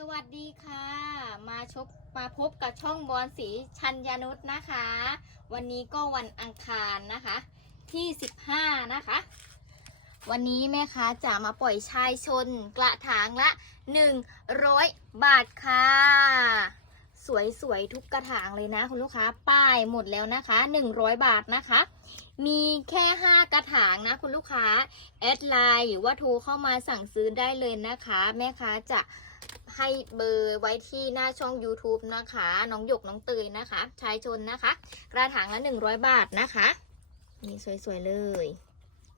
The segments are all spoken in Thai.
สวัสดีค่ะ มาชบมาพบกับช่องบอลสีชัญญนุษนะคะ วันนี้ก็วันอังคารนะคะ ที่ 15 นะคะ วันนี้แม่ค้าจะมาปล่อยชายชนกระถางละ 100 บาทค่ะ สวยๆ ทุกกระถางเลยนะคุณลูกค้า ป้ายหมดแล้วนะคะ 100 บาทนะคะ มีแค่ 5 กระถางนะคุณลูกค้า แอดไลน์หรือว่าโทรเข้ามาสั่งซื้อได้เลยนะคะ แม่ค้าจะ ให้เบอร์ไว้ที่หน้าช่อง YouTube นะคะ น้องหยกน้องเตยนะคะ ชายชนนะคะ กระถางละ 100 บาทนะคะนี่สวยๆเลย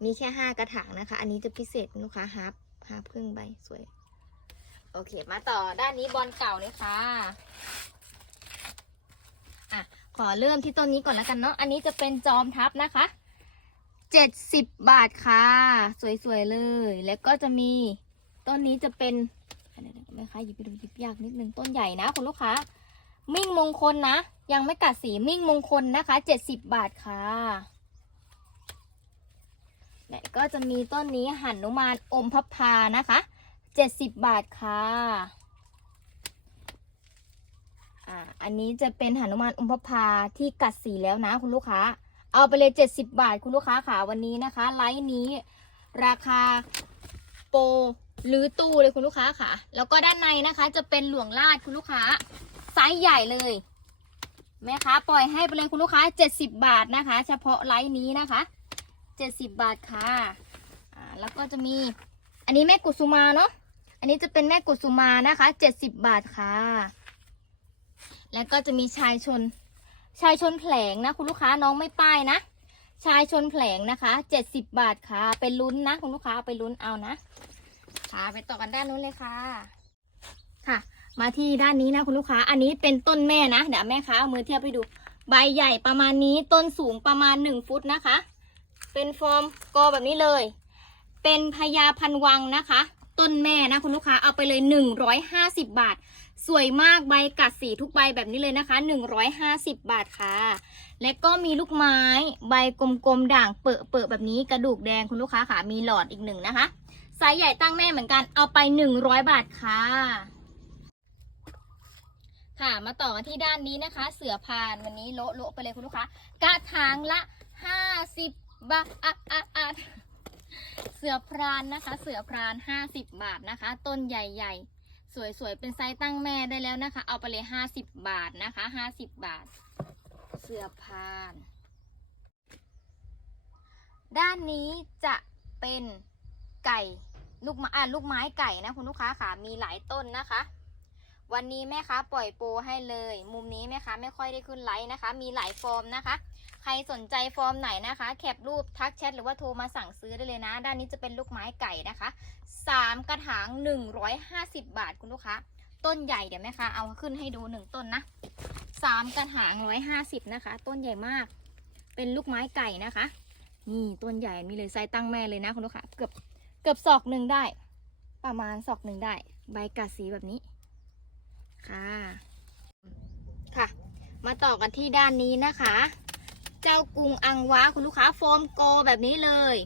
มีแค่ 5 กระถางนะคะ อันนี้จะพิเศษลูกค้าฮาร์ปฮาร์ปครึ่งใบสวย โอเค มาต่อด้านนี้บอลเก่าเลยค่ะอะ ขอเริ่มที่ต้นนี้ก่อนแล้วกันเนาะอันนี้จะเป็นจอมทัพนะคะเจ็ดสิบบาทค่ะ สวยๆเลย แล้วก็จะมีต้นนี้จะเป็น เดี๋ยวแม่ค้าหยิบไปดูหยิบยากนิดนึงต้นใหญ่นะคุณลูกค้า มิ่งมงคลนะ ยังไม่กัดสีมิ่งมงคลนะคะเจ็ดสิบบาทค่ะและก็จะมีต้นนี้หันุมานอมพับพานะคะเจ็ดสิบบาทค่ะอ่าอันนี้จะเป็นหันุมานอมพับพาที่กัดสีแล้วนะคุณลูกค้า เอาไปเลย70บาทคุณลูกค้าค่ะวันนี้นะคะ ไลฟ์นี้ราคาโปร หรือตู้เลยคุณลูกค้าค่ะ แล้วก็ด้านในนะคะ จะเป็นหลวงลาดคุณลูกค้าไซส์ใหญ่เลยแม่ค้าปล่อยให้ไปเลยคุณลูกค้า 70 บาทนะคะ เฉพาะไลฟ์นี้นะคะ 70 บาทค่ะอ่าแล้วก็จะมี อันนี้แม่กุสุมาเนาะอันนี้จะเป็นแม่กุสุมานะคะ 70 บาทค่ะ แล้วก็จะมีชายชนชายชนแผลงนะ คุณลูกค้าน้องไม่ป้ายนะ ชายชนแผลงนะคะเจ็ดสิบบาทค่ะ เป็นลุ้นนะ คุณลูกค้าไปลุ้นเอานะ ไปต่อกันด้านนู้นเลยค่ะ ค่ะ มาที่ด้านนี้นะคุณลูกค้า อันนี้เป็นต้นแม่นะ เดี๋ยวแม่ค้าเอามือเทียบไปดู ใบใหญ่ประมาณนี้ ต้นสูงประมาณหนึ่งฟุตนะคะ เป็นฟอร์มกอแบบนี้เลย เป็นพญาพันวังนะคะ ต้นแม่นะคุณลูกค้า เอาไปเลยหนึ่งร้อยห้าสิบบาท สวยมากใบกัดสีทุกใบแบบนี้เลยนะคะ150บาทค่ะ และก็มีลูกไม้ใบกลมๆด่างเปิดเปิดแบบนี้กระดูกแดงคุณลูกค้าค่ะ มีหลอดอีกหนึ่งนะคะ ไซส์ใหญ่ตั้งแม่เหมือนกัน เอาไป 100 บาทค่ะ ค่ะ มาต่อกันที่ด้านนี้นะคะ เสือพานวันนี้โละโละไปเลยคุณลูกค้ากระถางละ 50 บาทอะอะอะเสือพรานนะคะ เสือพราน 50 บาทนะคะ ต้นใหญ่ ๆ สวยๆ เป็นไซส์ตั้งแม่ได้แล้วนะคะ เอาไปเลยห้าสิบบาทนะคะห้าสิบบาท เสือผ้าน ด้านนี้จะเป็นไก่ ลูกไม้อ่าลูกไม้ไก่นะคุณลูกค้าค่ะมีหลายต้นนะคะ วันนี้แม่ค้าปล่อยโปรให้เลย มุมนี้แม่ค้าไม่ค่อยได้ขึ้นไลฟ์นะคะ มีหลายฟอร์มนะคะ ใครสนใจฟอร์มไหนนะคะ แคปรูปทักแชทหรือว่าโทรมาสั่งซื้อได้เลยนะ ด้านนี้จะเป็นลูกไม้ไก่นะคะสามกระถางหนึ่งร้อยห้าสิบบาทคุณลูกค้า ต้นใหญ่เดี๋ยวแม่ค้าเอาขึ้นให้ดูหนึ่งต้นนะสามกระถางร้อยห้าสิบนะคะ ต้นใหญ่มาก เป็นลูกไม้ไก่นะคะ นี่ต้นใหญ่มีเลยไซส์ตั้งแม่เลยนะคุณลูกค้าเกือบ กือบศอกหนึ่งได้ ประมาณศอกหนึ่งได้ ใบกัดสีแบบนี้ ค่ะ ค่ะ มาต่อกันที่ด้านนี้นะคะ เจ้ากรุงอังวะคุณลูกค้าโฟมโกแบบนี้เลย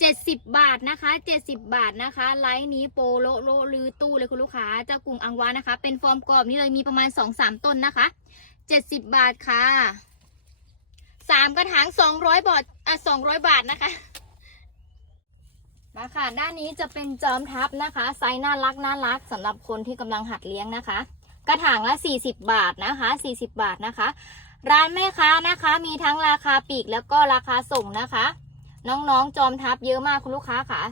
70 บาทนะคะ 70 บาทนะคะ ไลน์นี้โปโลโลลือตู้เลยคุณลูกค้าเจ้ากรุงอังวานะคะ เป็นฟอร์มกรอบนี้เลยมีประมาณ 2-3 ต้นนะคะ 70 บาทค่ะสามกระถาง 200 บาทอะ200 บาทนะคะ มาค่ะด้านนี้จะเป็นจอมทัพนะคะ ไซส์น่ารักน่ารักสำหรับคนที่กำลังหัดเลี้ยงนะคะ กระถางละ 40 บาทนะคะ 40 บาทนะคะ ร้านแม่ค้านะคะ มีทั้งราคาปีกแล้วก็ราคาส่งนะคะ น้องๆจอมทัพเยอะมากคุณลูกค้าค่ะ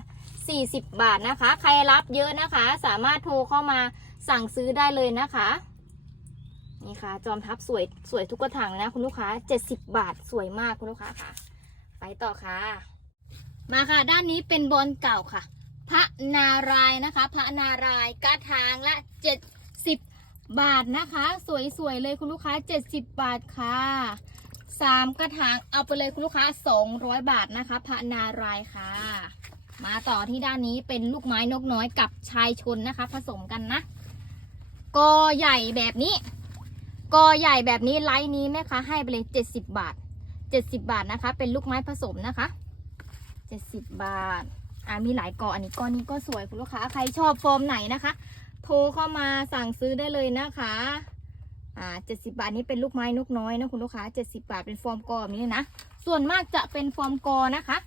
40 บาทนะคะ ใครรับเยอะนะคะ สามารถโทรเข้ามาสั่งซื้อได้เลยนะคะ นี่ค่ะ จอมทัพสวยสวยทุกกระถางเลยนะคุณลูกค้า 70 บาทสวยมากคุณลูกค้าค่ะ ไปต่อค่ะ มาค่ะ ด้านนี้เป็นบอลเก่าค่ะ พระนารายนะคะ พระนารายกระถางละ70บาทนะคะ สวยๆเลยคุณลูกค้า70บาทค่ะสามกระถางเอาไปเลยคุณลูกค้า200บาทนะคะ พระนารายค่ะ มาต่อที่ด้านนี้เป็นลูกไม้นกน้อยกับชายชนนะคะ ผสมกันนะกอใหญ่แบบนี้กอใหญ่แบบนี้ไลน์นี้แม่ค้าให้ไปเลย 70 บาท 70 บาทนะคะ เป็นลูกไม้ผสมนะคะ 70บาท อ่ามีหลายกออันนี้กอนี้ก็สวยคุณลูกค้า ใครชอบฟอร์มไหนนะคะ โทรเข้ามาสั่งซื้อได้เลยนะคะ อ่าเจ็ดสิบาทนี้เป็นลูกไม้นกน้อยนะคุณลูกค้าเจ็ดสิบาทเป็นฟอร์มกอแบบนี้นะ ส่วนมากจะเป็นฟอร์มกอนะคะ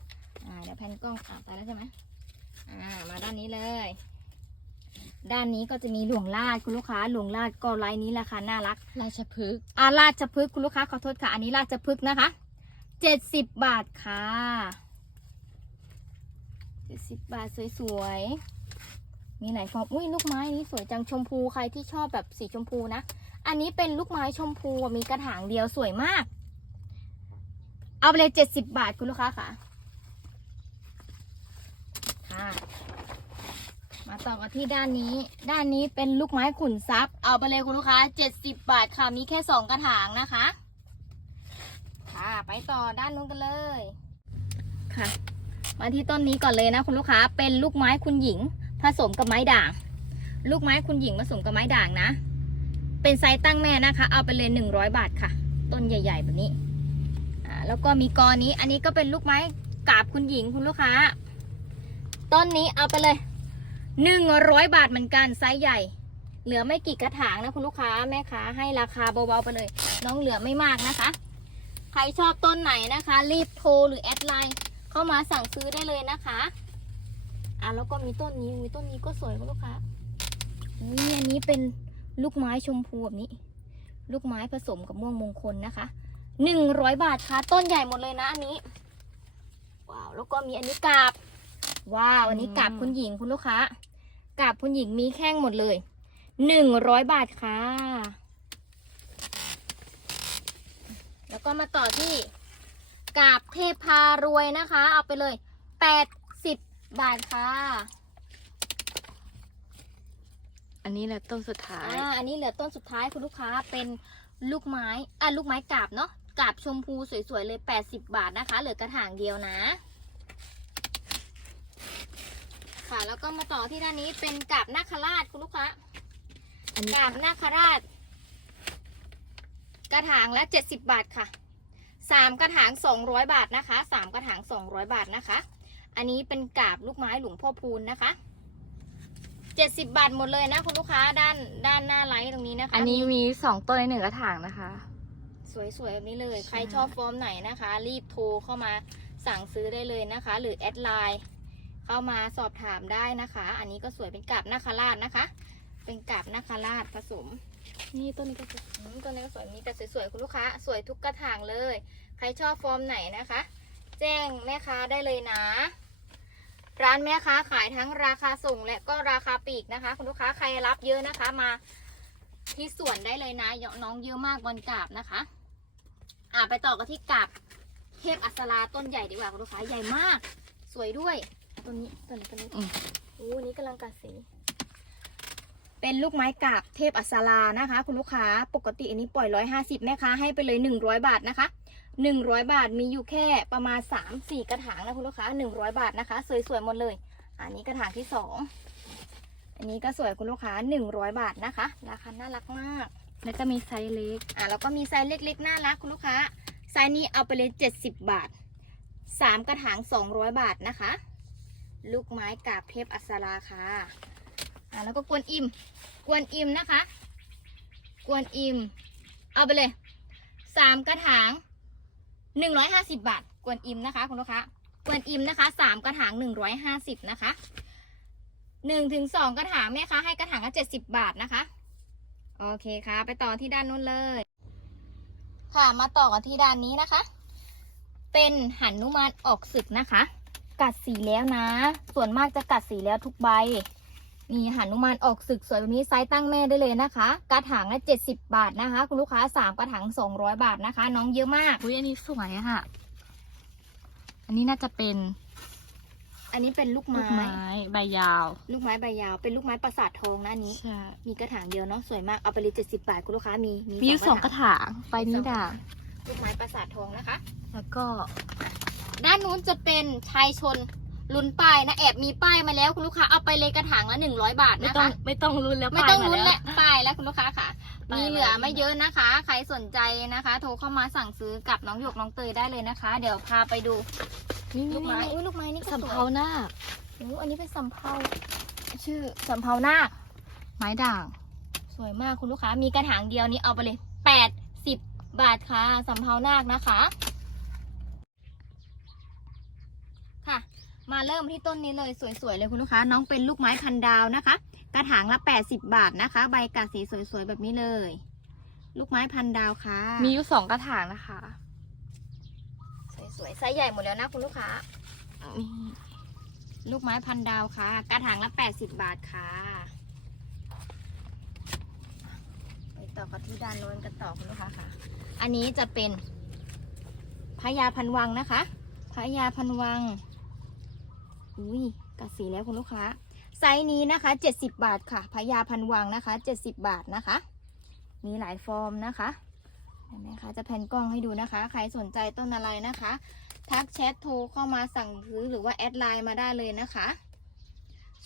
อ่าเดี๋ยวแพนกล้องอ่าไปแล้วใช่ไหมอ่ามาด้านนี้เลย ด้านนี้ก็จะมีหลวงลาดคุณลูกค้าหลวงลาดก็ไลน์นี้ราคาน่ารัก ราชพฤกษ์อาราชพฤกษ์คุณลูกค้าขอโทษค่ะ อันนี้ราชพฤกษ์นะคะเจ็ดสิบบาทค่ะเจ็ดสิบบาทสวยๆ มีหลายฟอร์มอุ้ยลูกไม้นี้สวยจังชมพูใครที่ชอบแบบสีชมพูนะ อันนี้เป็นลูกไม้ชมพูมีกระถางเดียวสวยมาก เอาไปเลยเจ็ดสิบบาทคุณลูกค้าค่ะ ค่ะ มาต่อกันที่ด้านนี้ ด้านนี้เป็นลูกไม้ขุนทรัพย์ เอาไปเลยคุณลูกค้า70บบาทค่ะ มีแค่2กระถางนะคะ ค่ะ ไปต่อด้านนู้นกันเลย ค่ะ มาที่ต้นนี้ก่อนเลยนะคุณลูกค้า เป็นลูกไม้คุณหญิง ผสมกับไม้ด่าง ลูกไม้คุณหญิงผสมกับไม้ด่างนะ เป็นไซส์ตั้งแม่นะคะ เอาไปเลย 100 บาทค่ะ ต้นใหญ่ ๆ แบบนี้อ่าแล้วก็มีกอนี้ อันนี้ก็เป็นลูกไม้กาบคุณหญิงคุณลูกค้า ต้นนี้เอาไปเลยหนึ่งร้อยบาทเหมือนกันไซส์ใหญ่ เหลือไม่กี่กระถางนะคุณลูกค้าแม่ค้าให้ราคาเบาๆไปเลย น้องเหลือไม่มากนะคะ ใครชอบต้นไหนนะคะ รีบโทรหรือแอดไลน์ เข้ามาสั่งซื้อได้เลยนะคะ อะแล้วก็มีต้นนี้มีต้นนี้ก็สวยคุณลูกค้านี่อันนี้เป็นลูกไม้ชมพูแบบนี้ ลูกไม้ผสมกับม่วงมงคลนะคะหนึ่งร้อยบาทค่ะต้นใหญ่หมดเลยนะอันนี้ ว้าว แล้วก็มีอันนี้กาบ ว้าวอันนี้กาบคุณหญิงคุณลูกค้ากาบคุณหญิงมีแข้งหมดเลยหนึ่งร้อยบาทค่ะ แล้วก็มาต่อที่ กาบเทพารวยนะคะ เอาไปเลยแปดสิบบาทค่ะ อันนี้แหละต้นสุดท้าย อ่า อันนี้เหลือต้นสุดท้ายคุณลูกค้าเป็นลูกไม้ อะลูกไม้กาบเนาะ กาบชมพูสวยๆเลยแปดสิบบาทนะคะ เหลือกระถางเดียวนะ ค่ะ แล้วก็มาต่อที่ด้านนี้เป็นกาบนาคราชคุณลูกค้า อันนี้กาบนาคราช กระถางละเจ็ดสิบบาทค่ะ สามกระถางสองร้อยบาทนะคะสามกระถางสองร้อยบาทนะคะ อันนี้เป็นกาบลูกไม้หลวงพ่อพูนนะคะเจ็ดสิบบาทหมดเลยนะคุณลูกค้าด้านด้านหน้าไลท์ตรงนี้นะคะ อันนี้มีสองต้นในหนึ่งกระถางนะคะ สวยๆแบบนี้เลยใช่ใครชอบฟอร์มไหนนะคะ รีบโทรเข้ามาสั่งซื้อได้เลยนะคะ หรือแอดไลน์เข้ามาสอบถามได้นะคะ อันนี้ก็สวยเป็นกาบนาคราชนะคะ เป็นกาบนาคราชผสม นี่ต้นนี้ก็สวยอืมตัวนี้ก็สวยมีแต่สวยๆคุณลูกค้า สวยทุกกระถางเลย ใครชอบฟอร์มไหนนะคะ แจ้งแม่ค้าได้เลยนะ ร้านแม่ค้าขายทั้งราคาส่งและก็ราคาปลีกนะคะ คุณลูกค้าใครรับเยอะนะคะมาที่สวนได้เลยนะน้องเยอะมากบนกาบนะคะ อ่าไปต่อกันที่กาบเทพอัสราต้นใหญ่ดีกว่าคุณลูกค้าใหญ่มาก สวยด้วยต้นนี้ต้นนี้ต้นนี้อืมโอ้อันนี้กำลังกัดสี เป็นลูกไม้กาบเทพอัสรานะคะ คุณลูกค้าปกติอันนี้ปล่อยร้อยห้าสิบแม่ค้าให้ไปเลยหนึ่งร้อยบาทนะคะหนึ่งร้อยบาทมีอยู่แค่ประมาณสามสี่กระถางนะคุณลูกค้าหนึ่งร้อยบาทนะคะ สวยๆหมดเลย อันนี้กระถางที่สองอันนี้ก็สวยคุณลูกค้าหนึ่งร้อยบาทนะคะ ราคาน่ารักมาก แล้วก็มีไซส์เล็กอะแล้วก็มีไซส์เล็กๆน่ารักคุณลูกค้าไซส์นี้เอาไปเลย 70 บาท 3 กระถาง 200 บาทนะคะ ลูกไม้กาบเทพอัสราค่ะ อะแล้วก็กวนอิมกวนอิมนะคะ กวนอิมเอาไปเลย3กระถาง150บบาท กวนอิมนะคะคุณลูกค้ากวนอิมนะคะ3กระถาง150นะคะ1ถึง2กระถางแม่ค้าให้กระถางละ70บาทนะคะ โอเคค่ะ ไปต่อที่ด้านนู้นเลย ค่ะมาต่อกันที่ด้านนี้นะคะ เป็นหันนุมานออกศึกนะคะ กัดสีแล้วนะ ส่วนมากจะกัดสีแล้วทุกใบ นี่หันุมานออกศึกสวยแบบนี้ไซส์ตั้งแม่ได้เลยนะคะ กระถางละ70 บาทนะคะ คุณลูกค้า 3 กระถาง200 บาทนะคะ น้องเยอะมากอุ้ยอันนี้สวยอะค่ะ อันนี้น่าจะเป็นอันนี้เป็นลูกลูไม้กไม้ใบยาว ลูกไม้ใบยาว เป็นลูกไม้ประสาททองนะอันนี้ใช่มีกระถางเดียวเนาะสวยมากเอาไปเลย70บาทคุณลูกค้ามีมีอยู่สองกระถางใบนี้ด่างลูกไม้ประสาททองนะคะ แล้วก็ ด้านนู้นจะเป็นชายชน ลุ้นป้ายนะแอบมีป้ายมาแล้วคุณลูกค้าเอาไปเลยกระถางละหนึ่งร้อยบาทไม่นะต้องคะ ไม่ต้องรุนแล้วไม่ต้องปาลุ้นมาและป้ายแล้วคุณลูกค้าค่ะ ป้ายมีเหลือมาแล้วไม่เยอะนะคะ ใครสนใจนะคะ โทรเข้ามาสั่งซื้อกับน้องหยกน้องเตยได้เลยนะคะ เดี๋ยวพาไปดูนี่ลูนี่กไม้นี่อุ้ยลูกไม้นี่ก็สำสวยเภาหน้าโอ้อันนี้เป็นสำเภาชื่อสำเภานาคไม้ด่าง สวยมากคุณลูกค้า มีกระถางเดียวนี้เอาไปเลย80บาทค่ะสำเภานาคนะคะ ค่ะ มาเริ่มที่ต้นนี้เลยสวยๆเลยคุณลูกค้า น้องเป็นลูกไม้พันดาวนะคะ กระถางละ 80 บาทนะคะ ใบกัดสีสวยๆแบบนี้เลย ลูกไม้พันดาวค่ะ มีอยู่สองกระถางนะคะ สวยๆไซส์ใหญ่หมดแล้วนะคุณลูกค้านี่ลูกไม้พันดาวค่ะ กระถางละ 80 บาทค่ะ ไปต่อกันที่ด้านโน้นกันต่อคุณลูกค้าค่ะ อันนี้จะเป็นพญาพันวังนะคะพญาพันวัง อุ้ยกัดสีแล้วคุณลูกค้า ไซส์นี้นะคะ 70 บาทค่ะพญาพันวังนะคะ 70 บาทนะคะ มีหลายฟอร์มนะคะเห็นไหมคะจะแผ่นกล้องให้ดูนะคะ ใครสนใจต้นอะไรนะคะ ทักแชทโทรเข้ามาสั่งซื้อหรือว่าแอดไลน์มาได้เลยนะคะ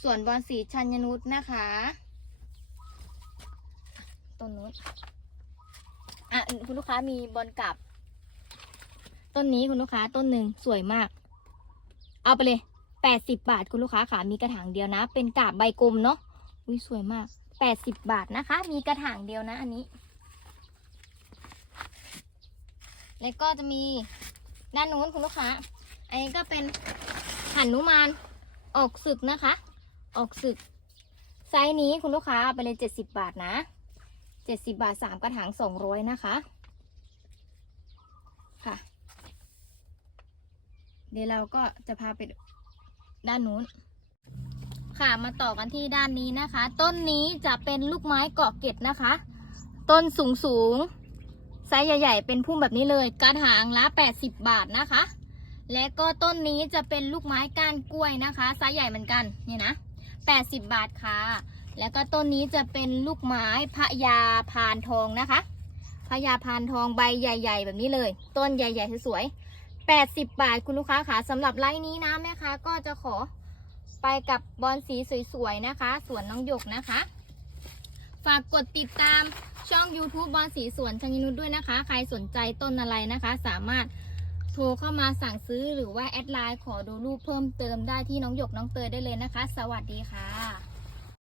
ส่วนบอลสีชัญญนุษนะคะต้นนู้นอะคุณลูกค้ามีบอลกับ ต้นนี้คุณลูกค้าต้นหนึ่งสวยมาก เอาไปเลย แปดสิบบาทคุณลูกค้าค่ะมีกระถางเดียวนะ เป็นกาบใบกลมเนาะอุ้ยสวยมากแปดสิบบาทนะคะ มีกระถางเดียวนะอันนี้ แล้วก็จะมีด้านนู้นคุณลูกค้า อันนี้ก็เป็นหันนุมานออกศึกนะคะ ออกศึก ไซส์นี้คุณลูกค้าเอาไปเลยเจ็ดสิบบาทนะเจ็ดสิบาทสามกระถางสองร้อยนะคะ ค่ะ เดี๋ยวเราก็จะพาไป ด้านนู้น ค่ะมาต่อกันที่ด้านนี้นะคะ ต้นนี้จะเป็นลูกไม้เกาะเก็ดนะคะ ต้นสูงสูงไซส์ใหญ่ๆ เป็นพุ่มแบบนี้เลยกระถางละ 80 บาทนะคะ และก็ต้นนี้จะเป็นลูกไม้ก้านกล้วยนะคะไซส์ใหญ่เหมือนกันนี่นะ 80 บาทค่ะ แล้วก็ต้นนี้จะเป็นลูกไม้พะยาพานทองนะคะพะยาพานทองใบใหญ่ ๆ แบบนี้เลย ต้นใหญ่ ๆ สวย 80 บาทคุณลูกค้าค่ะสำหรับไลน์นี้นะแม่ค้าก็จะขอไปกับบอลสีสวยๆนะคะ สวนน้องหยกนะคะ ฝากกดติดตามช่อง YouTube บอลสีสวนชัญนุด้วยนะคะ ใครสนใจต้นอะไรนะคะ สามารถโทรเข้ามาสั่งซื้อหรือว่าแอดไลน์ขอดูรูปเพิ่มเติมได้ที่น้องหยกน้องเตยได้เลยนะคะ สวัสดีค่ะ